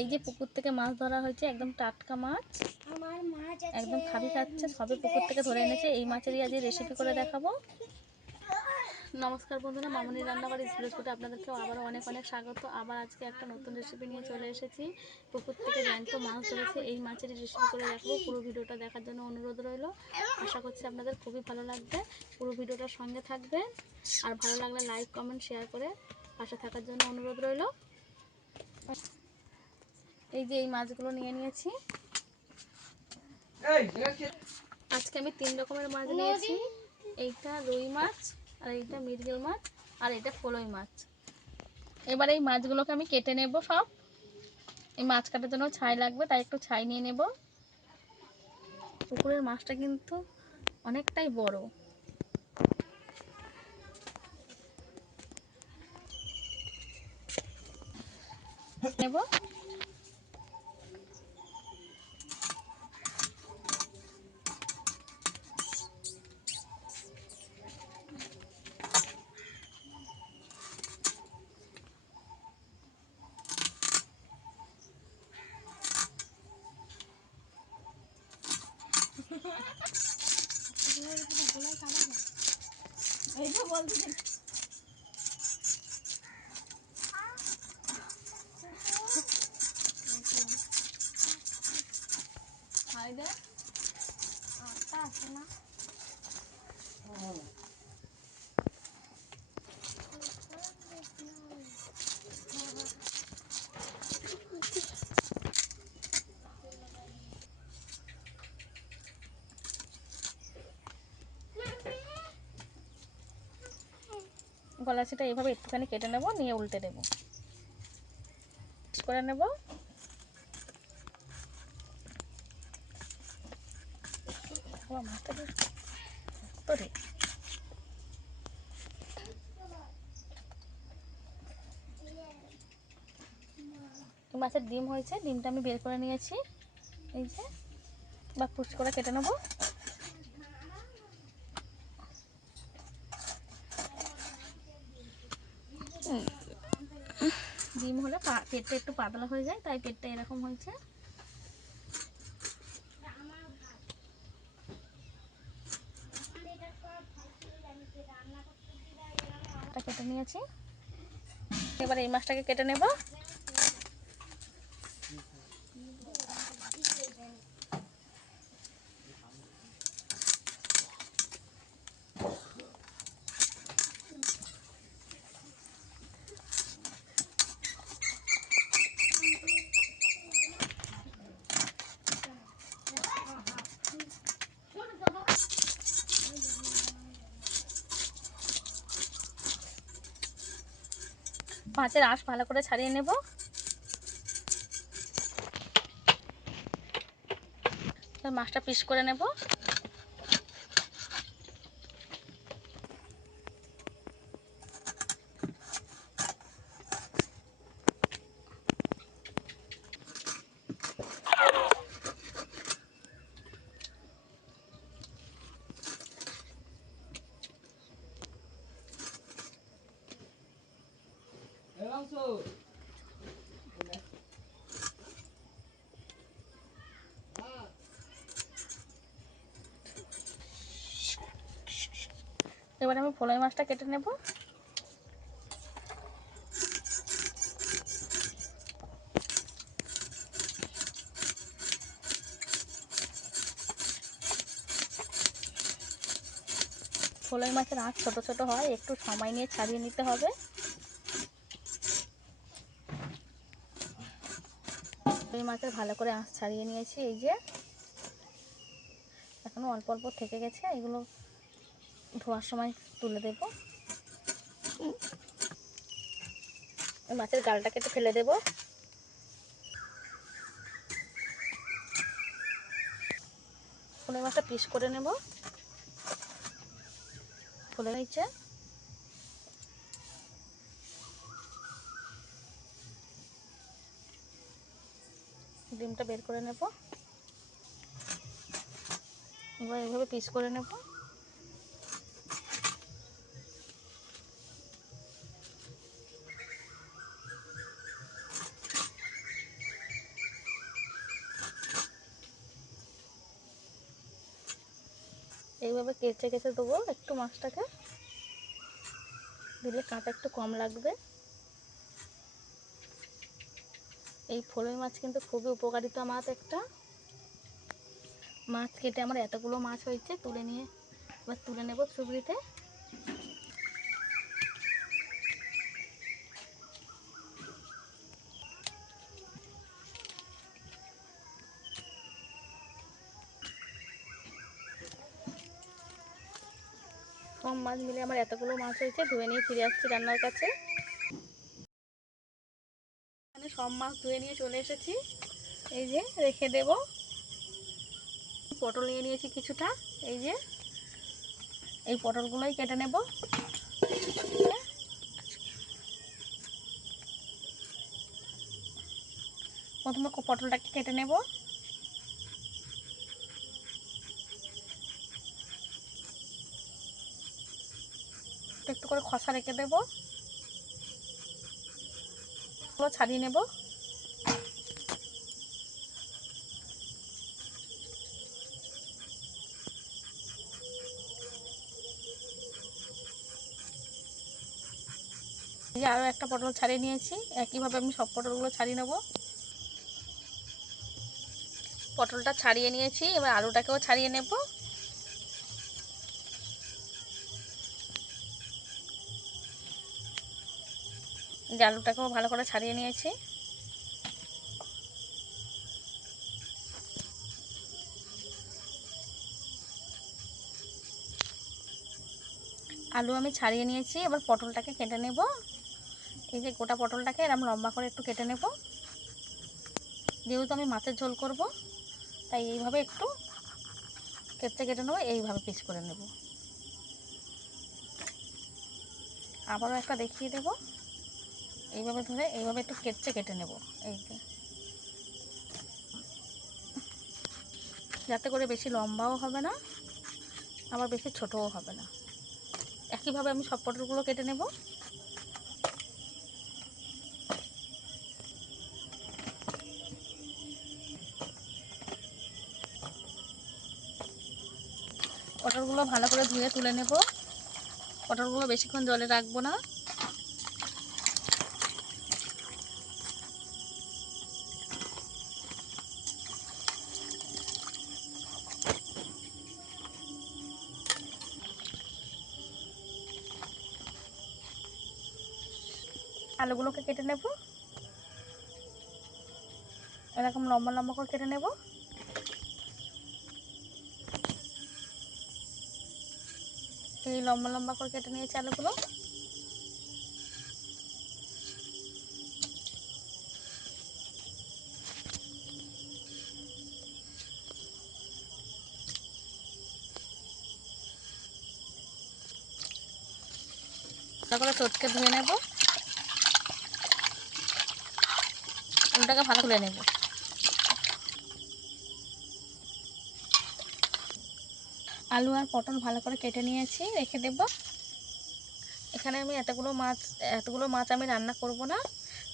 এই যে পুকুর থেকে মাছ ধরা হয়েছে, একদম টাটকা মাছ, একদম খাবি খাচ্ছে, সবে পুকুর থেকে ধরে এনেছে। এই মাছেরই আজ রেসিপি করে দেখাবো। নমস্কার বন্ধুরা, মামনির রান্নাবাড়ি ভিলেজপুরে আপনাদেরকেও আবারও অনেক অনেক স্বাগত। আবার আজকে একটা নতুন রেসিপি নিয়ে চলে এসেছি। পুকুর থেকে জ্যান্ত মাছ ধরেছে, এই মাছেরই রেসিপি করে দেখাবো। পুরো ভিডিওটা দেখার জন্য অনুরোধ রইল। আশা করছি আপনাদের খুবই ভালো লাগবে। পুরো ভিডিওটার সঙ্গে থাকবে, আর ভালো লাগলে লাইক কমেন্ট শেয়ার করে পাশে থাকার জন্য অনুরোধ রইল। এই যে এই মাছগুলো নিয়ে নিয়েছি। আজকে আমি 3 রকমের মাছ নিয়েছি। এইটা রুই মাছ, আর এইটা মৃগেল মাছ, আর এটা ফলই মাছ। এবার এই মাছগুলোকে আমি কেটে নেব সব। এই মাছ কাটার জন্য ছাই লাগবে, তাই একটু ছাই নিয়ে নেব। পুকুরের মাছটা কিন্তু অনেকটাই বড়। নেব এই যে বলছি হাইদে আটা আছে না। গলাচিটা এইভাবে একটুখানি কেটে নেব, নিয়ে উল্টে দেব, করে নেব। মাছের ডিম হয়েছে, ডিমটা আমি বের করে নিয়েছি। এই যে বা পুচ করে কেটে নেব। ডিম হলে পেটটা একটু পাতলা হয়ে যায়, তাই পেটটা এরকম হয়েছে। কেটে নিয়েছি। এবার এই মাছটাকে কেটে নেব। মাছের আঁশ ভালো করে ছাড়িয়ে নেব। মাছটা পিস করে নেব। এবার আমি ফলই মাছটা কেটে নেব। ফলই মাছের আঁশ ছোট ছোট হয়, একটু সময় নিয়ে ছাড়িয়ে নিতে হবে। ফলই মাছের ভালো করে আঁশ ছাড়িয়ে নিয়েছি। এই যে এখনো অল্প অল্প থেকে গেছে, এগুলো ধোয়ার সময় তুলে দেব। মাছের গালটা কেটে ফেলে দেব। ফলই মাছটা পিস করে নেব। ফুলে নিচ্ছে। ডিমটা বের করে নেব। এবার এইভাবে পিস করে নেব। এইভাবে কেচে কেচে দেবো একটু মাছটাকে, দিলে কাঁটা একটু কম লাগবে। এই ফলই মাছ কিন্তু খুবই উপকারিতা মাছ একটা। মাছ কেটে আমার এতগুলো মাছ হয়েছে, এবার তুলে নেব চুবড়িতে। সব মাছ মিলে আমার এতগুলো মাছ হয়েছে, ধুয়ে নিয়ে ফিরে আসছি রান্নার কাছে। এখানে সব মাছ ধুয়ে নিয়ে চলে এসেছি, এই যে রেখে দেব। পটল নিয়ে নিয়েছি কিছুটা, এই যে এই পটলগুলোই কেটে নেব। প্রথমে পটলটাকে কেটে নেব। একটু করে খসা রেখে দেব, ছাড়িয়ে নেব। এই আরও একটা পটল ছাড়িয়ে নিয়েছি, একইভাবে আমি সব পটলগুলো ছাড়িয়ে নেব। পটলটা ছাড়িয়ে নিয়েছি, এবার আলুটাকেও ছাড়িয়ে নেব। যে আলুটাকেও ভালো করে ছাড়িয়ে নিয়েছি। আলু আমি ছাড়িয়ে নিয়েছি, এবার পটলটাকে কেটে নেব। এই যে গোটা পটলটাকে এরকম লম্বা করে একটু কেটে নেব। যেহেতু আমি মাছের ঝোল করব, তাই এইভাবে একটু কেটে নেব, এইভাবে পিস করে নেব। আবারও একটা দেখিয়ে দেব, এইভাবে ধরে এইভাবে একটু কেটে নেব, এই যে, যাতে করে বেশি লম্বাও হবে না, আবার বেশি ছোটও হবে না। একইভাবে আমি সব পটলগুলো কেটে নেব। পটলগুলো ভালো করে ধুয়ে তুলে নেব। পটলগুলো বেশিক্ষণ জলে রাখবো না। আলুগুলোকে কেটে নেব, এরকম লম্বা লম্বা করে কেটে নেব। এই লম্বা লম্বা করে কেটে নিয়েছি আলুগুলো। ভালো করে চটকে ধুয়ে নেব, আলুটাকে ভালো তুলে নেব। আলু আর পটল ভালো করে কেটে নিয়েছি, রেখে দেব। এখানে আমি এতগুলো মাছ আমি রান্না করব না,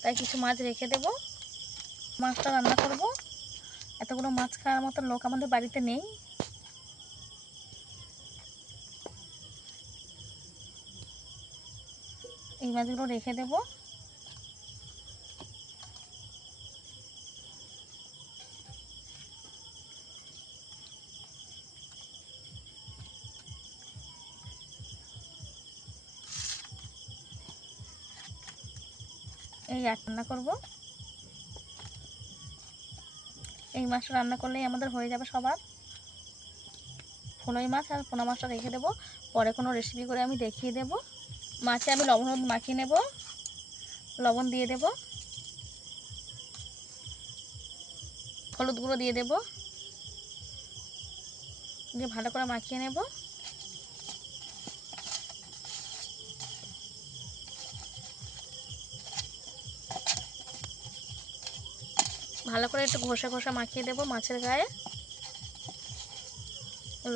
তাই কিছু মাছ রেখে দেব। মাছটা রান্না করব, এতগুলো মাছ খাওয়ার মতো লোক আমাদের বাড়িতে নেই। এই মাছগুলো রেখে দেব। এই রান্না করব। এই মাছটা রান্না করলেই আমাদের হয়ে যাবে সবার। ফলই মাছ আর পোনা মাছটা রেখে দেব, পরে কোনো রেসিপি করে আমি দেখিয়ে দেব। মাছে আমি লবণ মাখিয়ে নেব, লবণ দিয়ে দেব, হলুদ গুঁড়ো দিয়ে দেব, দিয়ে ভালো করে মাখিয়ে নেব। ভালো করে একটু ঘষে ঘষে মাখিয়ে দেব মাছের গায়ে।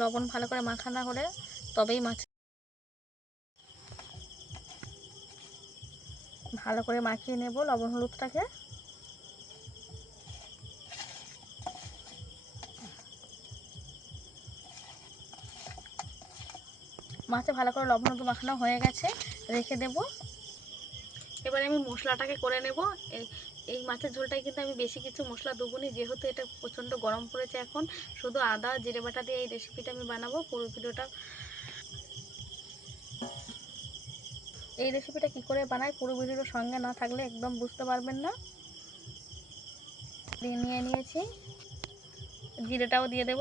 লবণ ভালো করে মাখানো হলে তবেই মাছ ভালো করে মাখিয়ে নেব লবণ হলুদটাকে। মাছে ভালো করে লবণ মাখানো হয়ে গেছে, রেখে দেব। এবারে আমি মশলাটাকে করে নেব। এই মাছের ঝোলটাই কিন্তু আমি বেশি কিছু মশলা দেবো না, যেহেতু এটা প্রচণ্ড গরম পড়েছে এখন। শুধু আদা জিরে বাটা দিয়ে এই রেসিপিটা আমি বানাবো। পুরো ভিডিওটা এই রেসিপিটা কী করে বানাই পুরো ভিডিওর সঙ্গে না থাকলে একদম বুঝতে পারবেন না। নিয়ে নিয়েছি, জিরেটাও দিয়ে দেব।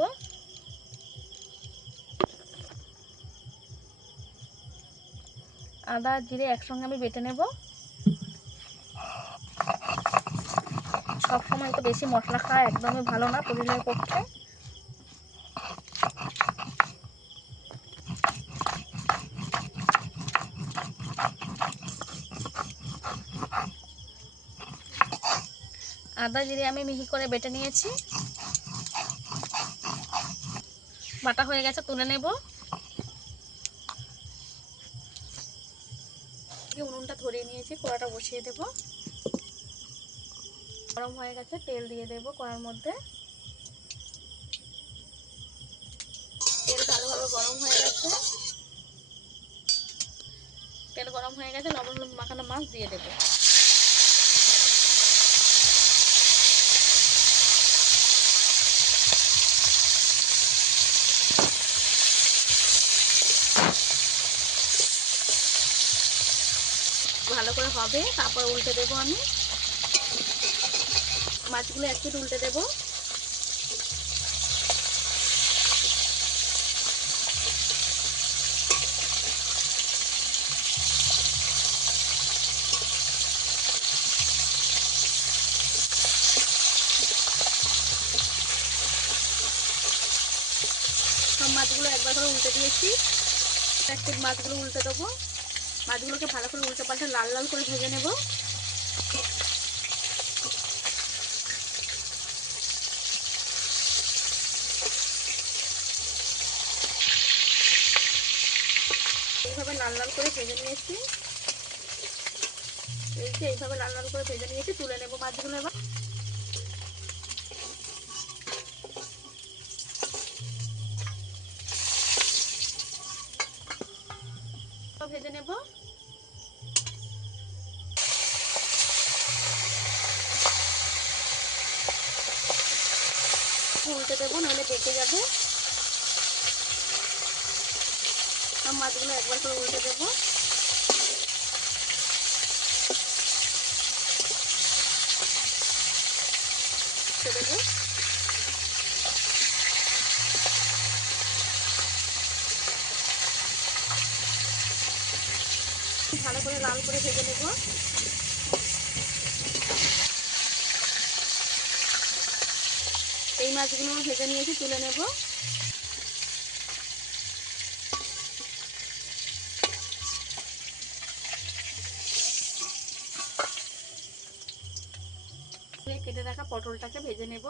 আদা জিরে একসঙ্গে আমি বেটে নেব। সবসময় তো বেশি মশলা খাওয়া একদমই ভালো না শরীরের পক্ষে। আদা জিরে আমি মিহি করে বেটে নিয়েছি, বাটা হয়ে গেছে, তুলে নেব। উনুনটা ধরিয়ে নিয়েছি, কড়াটা বসিয়ে দেব। গরম হয়ে গেছে, তেল দিয়ে দেব কড়ার মধ্যে। তেল ভালোভাবে গরম হয়ে গেছে, লবণ হলুদ মাখানো মাছ দিয়ে দেব। ভালো করে হবে, তারপর উল্টে দেব। আমি মাছগুলো এক পিঠ উল্টে দেব। সব মাছগুলো একবার করে উল্টে দিয়েছি। এক পিঠ মাছগুলো উল্টে দেবো। মাছগুলোকে ভালো করে উল্টে পাল্টে লাল লাল করে ভেজে নেব। এইভাবে লাল লাল করে ভেজে নিয়েছি। এইভাবে লাল লাল করে ভেজে নিয়েছি, তুলে নেব মাছগুলো। এবার ভেজে নেব। উল্টে দেবো, নাহলে বেঁকে যাবে। সব মাছগুলো একবার করে উল্টে দেবো। দেবো ভালো করে লাল করে ভেজে নেব। এই মাছগুলো ভেজে নিয়েছি, তুলে নেব। কেটে রাখা পটলটাকে ভেজে নেব।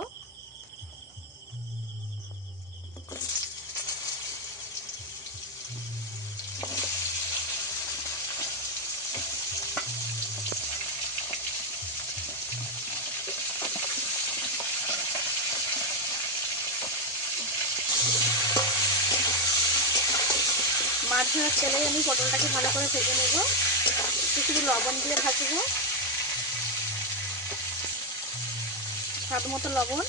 মাছ ভাজার তেলেই আমি পটলটাকে ভালো করে ভেজে নেব। শুধু লবণ দিয়ে ভাজবো, স্বাদ মতো লবণ।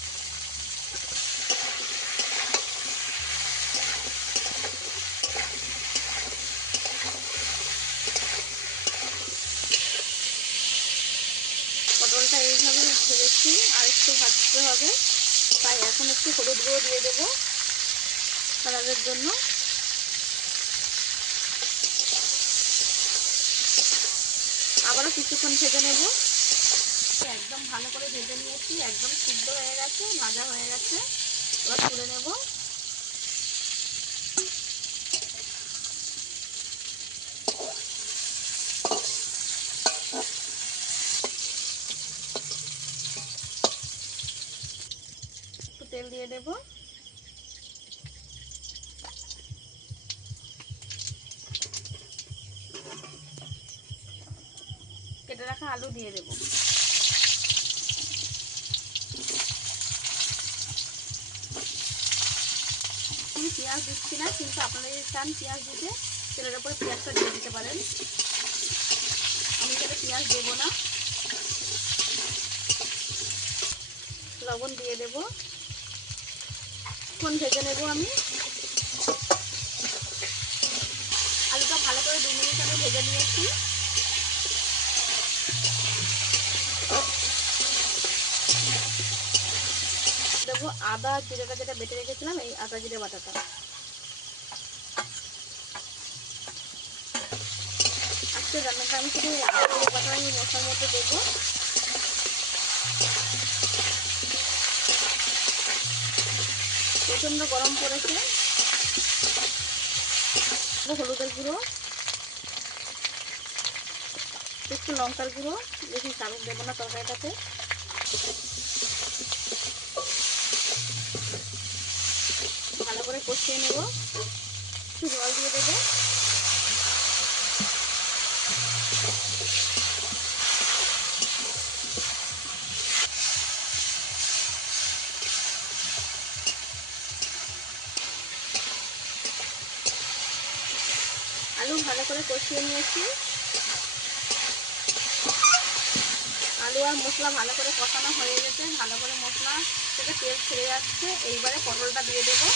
পটলটা এইভাবে ভেজেছি, আর একটু ভাজতে হবে, তাই এখন একটু হলুদ গুঁড়ো দিয়ে দেবো কালারের জন্য। আবারও কিছুক্ষণ ভেজে নেব। একদম ভালো করে ভেজে নিয়েছি, একদম সিদ্ধ হয়ে গেছে, ভাজা হয়ে গেছে। এবার তুলে নেব। একটু তেল দিয়ে দেব। কেটে রাখা আলু দিয়ে দেব। আমি পেঁয়াজ দিচ্ছি না, কিন্তু আপনারা যদি চান পেঁয়াজ দিতে তেলের উপরে পেঁয়াজটা দিয়ে দিতে পারেন। আমি এখানে পেঁয়াজ দেবো না। লবণ দিয়ে দেব, এখন ভেজে নেব আমি। আলুটা ভালো করে 2 মিনিট আমি ভেজে নিয়েছি। দেবো আদা জিরাটা, যেটা বেটে রেখেছিলাম, এই আদা জিরে বাটাটা। আজকে রান্নাটা আমি শুধু আদা জিরে বাটা আমি মশলার মধ্যে দেবো। প্রচণ্ড গরম পড়েছে। হলুদের গুঁড়ো, একটু লঙ্কার গুঁড়ো, বেশি শামুক দেবো না তরকারিটাতে। ভালো করে কষিয়ে নেব, একটু জল দিয়ে দেবো। আলু ভালো করে কষিয়ে নিয়েছি। আলু আর মশলা ভালো করে কষানো হয়ে গেছে, ভালো করে মশলা থেকে তেল ছেড়ে যাচ্ছে। এইবারে পটলটা দিয়ে দেবো।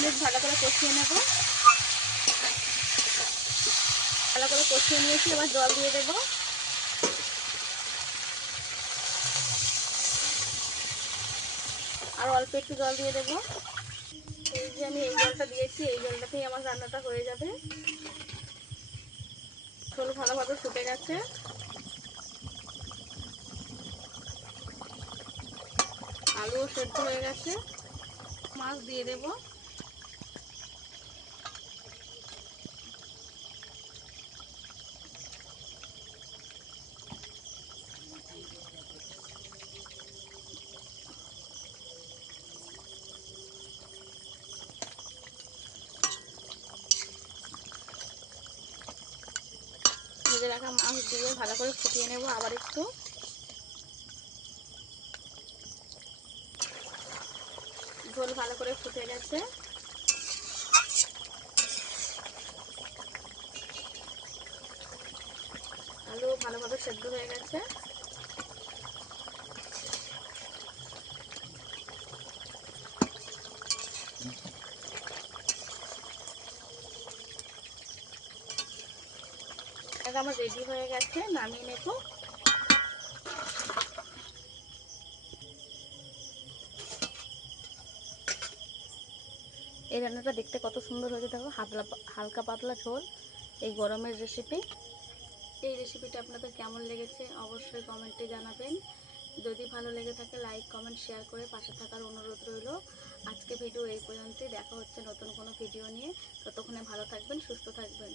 বেশ ভালো করে কষিয়ে নেব। ভালো করে কষিয়ে নিয়েছি, এবার জল দিয়ে দেবো। আর অল্প একটু জল দিয়ে দেবো। এই যে আমি এই জলটা দিয়েছি, এই জলটাতেই আমার রান্নাটা হয়ে যাবে। ঝোল ভালোভাবে ফুটে গেছে। আলুও সেদ্ধ হয়ে গেছে। মাছ দিয়ে দেবো। ভেজে রাখা মাছ দিয়ে ভালো করে ফুটিয়ে নেব আবার একটু। ঝোল ভালো করে ফুটে গেছে। আলু ভালোভাবে সেদ্ধ হয়ে গেছে। এটা আমার রেডি হয়ে গেছে, নামিয়ে নেব। এই রান্নাটা দেখতে কত সুন্দর হয়েছে দেখো, হালকা পাতলা ঝোল, এই গরমের রেসিপি। এই রেসিপিটা আপনাদের কেমন লেগেছে অবশ্যই কমেন্টে জানাবেন। যদি ভালো লেগে থাকে লাইক কমেন্ট শেয়ার করে পাশে থাকার অনুরোধ রইল। আজকে ভিডিও এই পর্যন্তই, দেখা হচ্ছে নতুন কোনো ভিডিও নিয়ে। ততক্ষণে ভালো থাকবেন, সুস্থ থাকবেন।